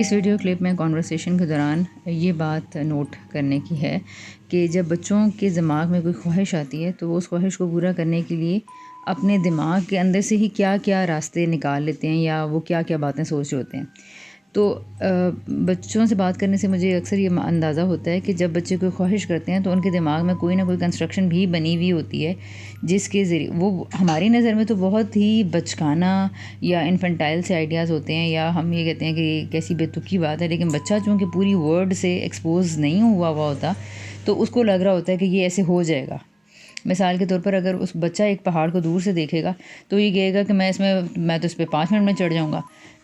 इस video clip में conversation के दौरान ये बात नोट करने की है कि जब बच्चों के दिमाग में कोई ख्वाहिश आती है तो वो उस ख्वाहिश को पूरा करने के लिए अपने दिमाग के अंदर से ही क्या क्या रास्ते निकाल लेते हैं या वो क्या क्या बातें सोच रहे होते हैं। तो बच्चों से बात करने से मुझे अक्सर ये अंदाज़ा होता है कि जब बच्चे कोई ख्वाहिश करते हैं तो उनके दिमाग में कोई ना कोई कंस्ट्रक्शन भी बनी हुई होती है जिसके ज़रिए वो हमारी नज़र में तो बहुत ही बचकाना या इन्फेंटाइल से आइडियाज़ होते हैं या हम ये कहते हैं कि कैसी बेतुकी बात है, लेकिन बच्चा चूँकि पूरी वर्ड से एक्सपोज नहीं हुआ होता तो उसको लग रहा होता है कि ये ऐसे हो जाएगा। मिसाल के तौर पर अगर उस बच्चा एक पहाड़ को दूर से देखेगा तो ये कहेगा कि मैं तो इस पर 5 मिनट में चढ़ जाऊँगा।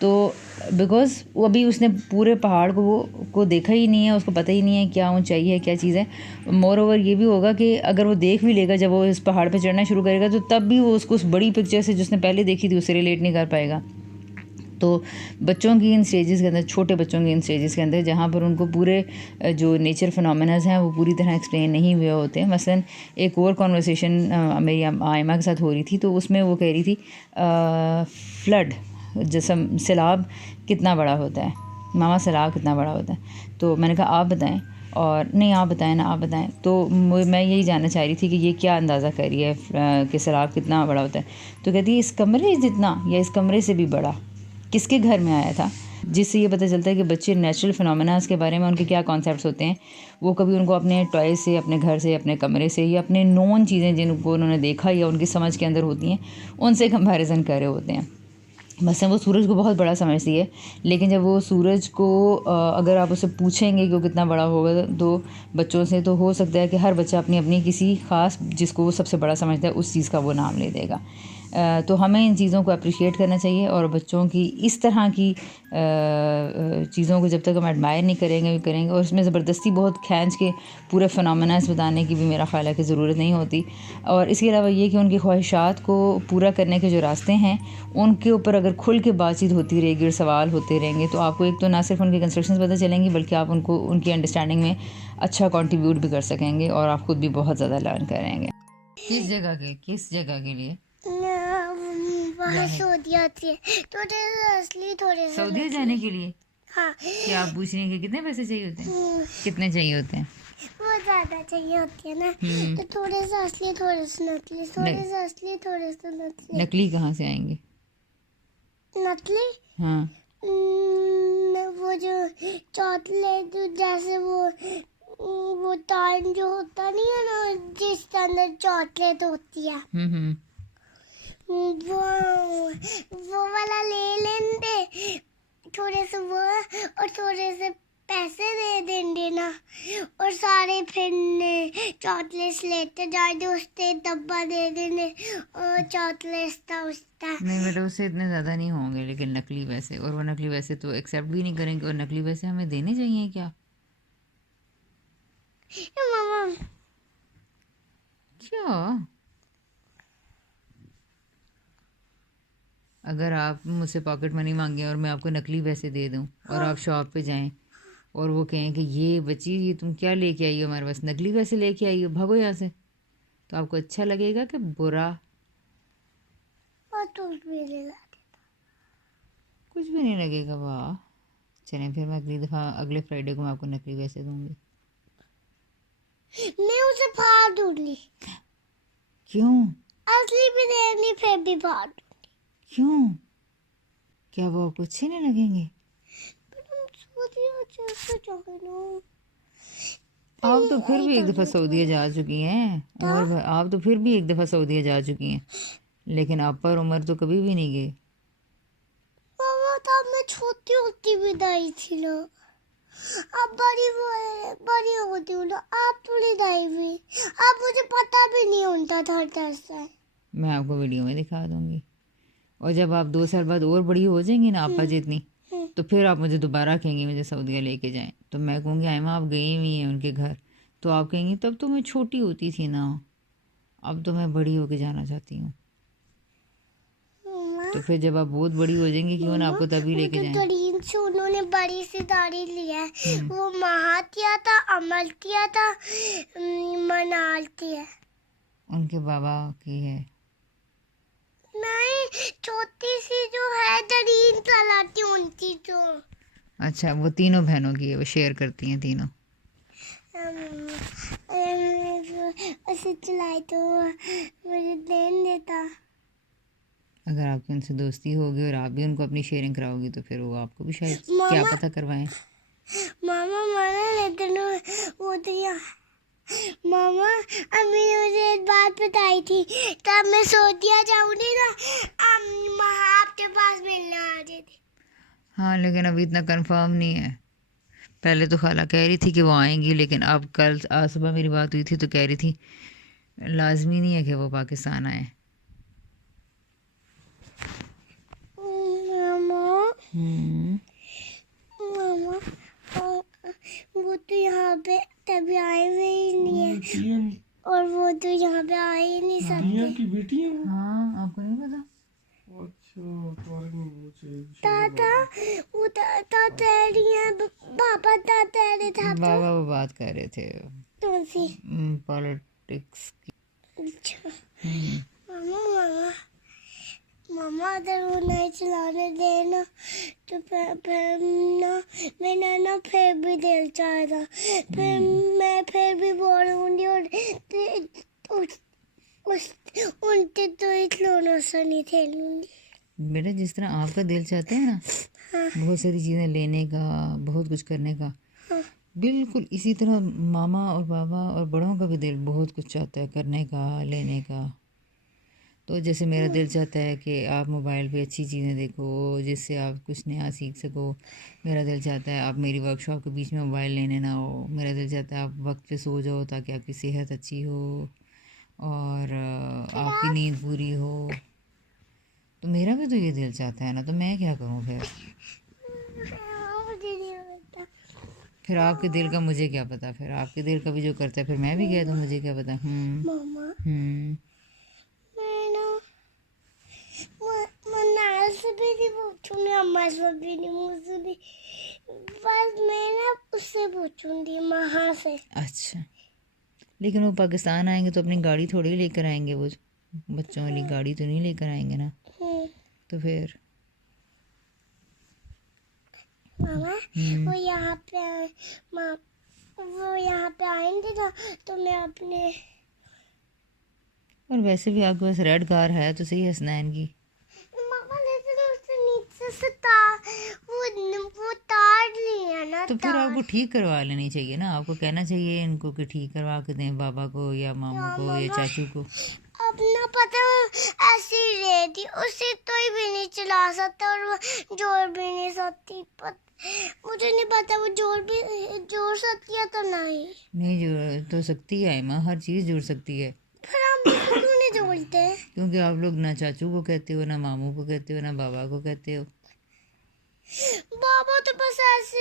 तो बिकॉज़ वो अभी उसने पूरे पहाड़ को देखा ही नहीं है, उसको पता ही नहीं है क्या ऊंचाई है क्या चीज़ है। मोर ओवर ये भी होगा कि अगर वो देख भी लेगा, जब वो इस पहाड़ पे चढ़ना शुरू करेगा तो तब भी वो उसको उस बड़ी पिक्चर से जिसने पहले देखी थी उससे रिलेट नहीं कर पाएगा। तो बच्चों की इन स्टेजेस के अंदर, छोटे बच्चों की इन स्टेजेस के अंदर जहाँ पर उनको पूरे जो नेचर फिनोमेनाज हैं वो पूरी तरह एक्सप्लेन नहीं हुए होते हैं। मसलन एक और कॉन्वर्सेशन मेरी आयमा के साथ हो रही थी तो उसमें वो कह रही थी फ्लड जैसा सैलाब कितना बड़ा होता है, मामा सैलाब कितना बड़ा होता है। तो मैंने कहा आप बताएं, और नहीं आप बताएं ना, आप बताएं। तो मैं यही जानना चाह रही थी कि ये क्या अंदाज़ा कर रही है कि सैलाब कितना बड़ा होता है। तो कहती है इस कमरे जितना या इस कमरे से भी बड़ा। किसके घर में आया था, जिससे ये पता चलता है कि बच्चे नेचुरल फिनोमेनास के बारे में उनके क्या कॉन्सेप्ट्स होते हैं। वो कभी उनको अपने टॉय से, अपने घर से, अपने कमरे से या अपने नॉन चीज़ें जिनको उन्होंने देखा या उनकी समझ के अंदर होती हैं उनसे कंपैरिजन कर रहे होते हैं। मसलन वो सूरज को बहुत बड़ा समझती है, लेकिन जब वो सूरज को अगर आप उससे पूछेंगे कि वो कितना बड़ा होगा तो बच्चों से, तो हो सकता है कि हर बच्चा अपनी अपनी किसी ख़ास जिसको वो सबसे बड़ा समझता है उस चीज़ का वो नाम ले देगा। तो हमें इन चीज़ों को अप्रिशिएट करना चाहिए और बच्चों की इस तरह की चीज़ों को जब तक हम एडमायर नहीं करेंगे और इसमें ज़बरदस्ती बहुत खींच के पूरे फिनोमेनास बताने की भी मेरा ख़्याल है कि ज़रूरत नहीं होती। और इसके अलावा ये कि उनकी ख्वाहिशात को पूरा करने के जो रास्ते हैं उनके ऊपर अगर खुल के बातचीत होती रहेगी और सवाल होते रहेंगे तो आपको एक तो ना सिर्फ उनकी कंस्ट्रक्शंस पता चलेंगी बल्कि आप उनको उनकी अंडरस्टैंडिंग में अच्छा कंट्रीब्यूट भी कर सकेंगे और आप खुद भी बहुत ज़्यादा लर्न करेंगे। किस जगह के लिए वहाँ सऊदी आती है, थोड़े असली थोड़े से सऊदी जाने के लिए? हाँ। क्या आप पूछ रही हैं कि कितने पैसे चाहिए होते हैं? कितने चाहिए होते हैं? वो ज़्यादा चाहिए होती है ना, तो थोड़े से असली थोड़े से नकली, थोड़े से असली थोड़े से नकली। नकली कहाँ से आएंगे? नकली हाँ वो जो चॉकलेट जैसे वो टाइम जो होता नहीं है ना जिसके अंदर चॉकलेट होती है, वो वाला ले लेंगे थोड़े से वो, और थोड़े से पैसे दे देंगे ना, और सारे फिर चॉकलेट्स लेते जाएंगे, उससे डब्बा दे देंगे और चॉकलेट्स था उसका। नहीं मतलब उससे इतने ज़्यादा नहीं होंगे, लेकिन नकली पैसे, और वो नकली पैसे तो एक्सेप्ट भी नहीं करेंगे और नकली पैसे हमें देने चाहिए क्या? मामा क्या अगर आप मुझसे पॉकेट मनी मांगें और मैं आपको नकली पैसे दे दूं और आप शॉप पे जाएं और वो कहें कि ये बच्ची ये तुम क्या लेके आई हो, हमारे पास नकली पैसे लेके आई हो, भागो यहाँ से, तो आपको अच्छा लगेगा कि बुरा? और तो भी कुछ भी नहीं लगेगा। वाह, चलें फिर मैं अगली दफ़ा अगले फ्राइडे को मैं आपको नकली पैसे दूंगी। मैं उसे फाड़ दूंगी। क्यों? असली भी देनी फिर भी फाड़ दूंगी। क्यों? क्या वो आपको अच्छे नहीं लगेंगे? आप तो फिर भी एक दफ़ा सऊदीया जा चुकी हैं उमर, आप तो फिर भी एक दफ़ा सऊदीया जा चुकी हैं, लेकिन आप पर उमर तो कभी भी नहीं गए। तब मैं छोटी होती भी नहीं थी ना, अब बड़ी होती हूँ ना, आप थोड़ी नहीं हुई, अब मुझे पता भी नहीं होता था कैसे। मैं आपको वीडियो में दिखा दूंगी, और जब आप 2 साल बाद और बड़ी हो जाएंगी ना आपा जितनी, तो फिर आप मुझे दोबारा कहेंगी मुझे सऊदीया लेके जाएं, तो मैं कहूँगी आयमा आप गई हुई हैं उनके घर, तो आप कहेंगी तब तो मैं छोटी होती थी ना, अब तो मैं बड़ी होके जाना चाहती हूँ। तो फिर जब आप बहुत बड़ी हो जाएंगी क्यों ना आपको तभी लेके जाएं। गरीब से उन्होंने बड़ी सी दाढ़ी लिया है, वो महातिया था, अमल किया था, मनाती है उनके बाबा की है। नहीं, छोटी सी जो है जरीन चलाती उनकी जो। अच्छा, वो तीनों बहनों की है, वो शेयर करती हैं तीनों। उसे चलाए तो मुझे देन देता। अगर आपकी उनसे दोस्ती होगी और आप भी उनको अपनी शेयरिंग कराओगी तो फिर वो आपको भी शायद क्या मामा पता करवाएं। मामा माना लेकिन वो तो यहाँ मामा अम्मी ने मुझे एक बात बताई थी, तब मैं सोतिया जाऊंगी ना वहाँ आपके पास मिलने आ जाती। हाँ, लेकिन अभी इतना कंफर्म नहीं है। पहले तो खाला कह रही थी कि वो आएंगी, लेकिन अब कल आज सुबह मेरी बात हुई थी तो कह रही थी लाजमी नहीं है कि वो पाकिस्तान आए। मामा हम्म। मामा वो तो यहाँ पे तभी आए हुए ही नहीं है, और वो तो यहाँ पे आ ही नहीं सकते। की बेटी है वो। हाँ, आपको नहीं पता? अच्छा, तुम्हारे को वो चाहिए। ताता वो ताता तेरी है पापा ताता रे था तो बाबा वो बात कर रहे थे कौन सी? पॉलिटिक्स की। अच्छा हम्म। मामा मामा मामा अगर वो नहीं चलाने देना तो फिर ना मैंने ना फिर भी दिल चाहा था, फिर मैं फिर भी बोलूँगी और उस उनके तो ही खिलौनों से नहीं खेलूँगी। बेटा, जिस तरह आपका दिल चाहता है ना हाँ बहुत सारी चीज़ें लेने का, बहुत कुछ करने का, हाँ बिल्कुल इसी तरह मामा और बाबा और बड़ों का भी दिल बहुत कुछ चाहता है करने का, लेने का। तो जैसे मेरा दिल चाहता है कि आप मोबाइल पे अच्छी चीज़ें देखो जिससे आप कुछ नया सीख सको। मेरा दिल चाहता है आप मेरी वर्कशॉप के बीच में मोबाइल लेने ना हो। मेरा दिल चाहता है आप वक्त पे सो जाओ ताकि आपकी सेहत अच्छी हो और आपकी नींद पूरी हो। तो मेरा भी तो ये दिल चाहता है ना, तो मैं क्या करूँ फिर? मुझे नहीं पता। फिर आपके दिल का मुझे क्या पता? फिर आपके दिल का भी जो करता है फिर मैं भी कह दूँ मुझे क्या पता। मामा हम्म। मैं ना मनाल से भी नहीं पूछूंगी, अम्मा से भी नहीं, मुझसे भी, बस मैं ना उससे पूछूंगी महा से। अच्छा, लेकिन वो पाकिस्तान आएंगे तो अपनी गाड़ी थोड़ी लेकर आएंगे, वो बच्चों वाली गाड़ी तो नहीं लेकर आएंगे ना। हम्म, तो फिर मामा वो यहाँ पे माँ वो यहाँ पे आएंगे ना तो मैं अपने और वैसे भी आपके पास रेड कार है तो सही, हसनैन की। मामा लेकिन उससे नीचे से तार वो तार लिया ना तो फिर आपको तार। ठीक करवा लेनी चाहिए ना, आपको कहना चाहिए इनको कि ठीक करवा के दें बाबा को या मामू को या मामा चाचू को। अब ना पता ऐसी रहती उसे तो ही भी नहीं चला सकता और वो जोड़ भी नहीं सकती। मुझे नहीं पता वो जोड़ सकती है तो नहीं। नहीं जुड़ तो सकती है माँ, हर चीज़ जुड़ सकती है। फिर हम इसको क्यों नहीं जोड़ते? क्योंकि आप लोग ना चाचू को कहते हो, ना मामू को कहते हो, ना बाबा को कहते हो। बाबा तो बस ऐसे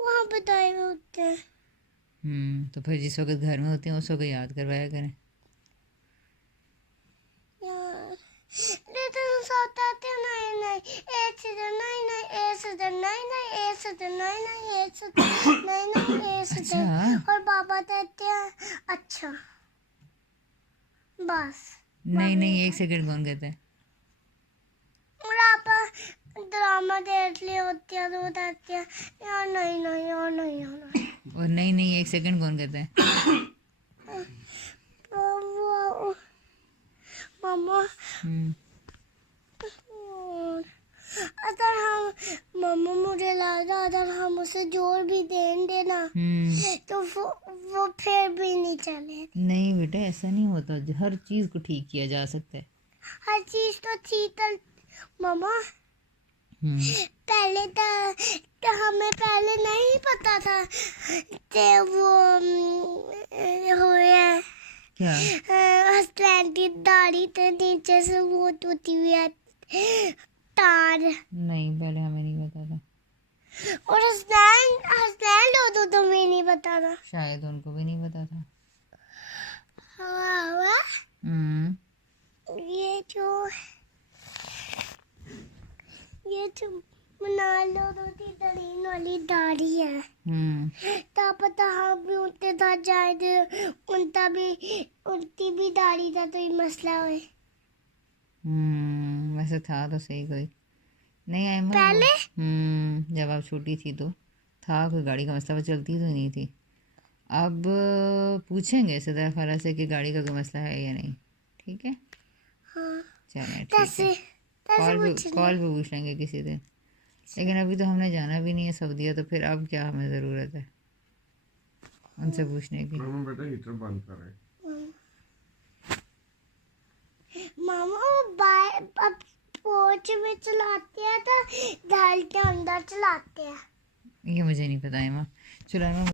वहाँ बताए हुए होते हैं। तो फिर जिस वक्त घर में होते हैं उस वक्त याद करवाया करें। यार लेकिन सताते नहीं नहीं एक से नहीं नहीं एक से नहीं नहीं एक से नहीं नहीं एक से नहीं नहीं एक से अच्छा। और बाबा कहते हैं अच्छा बस। नहीं नहीं, एक सेकंड कौन कहता है? और आप ड्रामा देख लिए होती है तो बताते हैं यार नहीं नहीं यार नहीं यार नहीं। और नहीं नहीं एक सेकंड कौन कहता है? वो मामा हम्म। अगर हम मामा मुझे लगा अगर हम उसे जोर भी देंगे ना तो वो फिर भी नहीं चले। नहीं बेटा, ऐसा नहीं होता, हर चीज़ को ठीक किया जा सकता है। हर चीज तो थी तो मामा पहले तो हमें पहले नहीं पता था कि वो हुए क्या? हस्बैंड की दाढ़ी तो नीचे से वो टूटी हुई है तार। नहीं, पहले हमें नहीं पता था। और हस्बैंड हो तो तुम्हें नहीं पता था? शायद उनको भी नहीं पता था। हाँ ये जो मना लो रोटी दलीन वाली दाढ़ी है तो पता हम भी उनके साथ जाए उनकी भी दाढ़ी था तो ये मसला है। वैसे था तो सही कोई, नहीं आई माँ पहले? जब आप छोटी थी तो था कोई गाड़ी का मसला, वो चलती तो नहीं थी। अब पूछेंगे सदर खाला से कि गाड़ी का कोई मसला है या नहीं। ठीक है, हाँ चलें ठीक कैसे है। कैसे पूछना? कॉल पे पूछ लेंगे किसी दिन। लेकिन अभी तो हमने जाना भी नहीं है सऊदीया, तो फिर अब क्या हमें ज़रूरत है उनसे पूछने की। मामा बेटा हीटर बंद करें। मामा वो बाय अब पोर्च में चलाते हैं तो दाल के अंदर चलाते हैं। ये मुझे नहीं पता है माँ। चलो माँ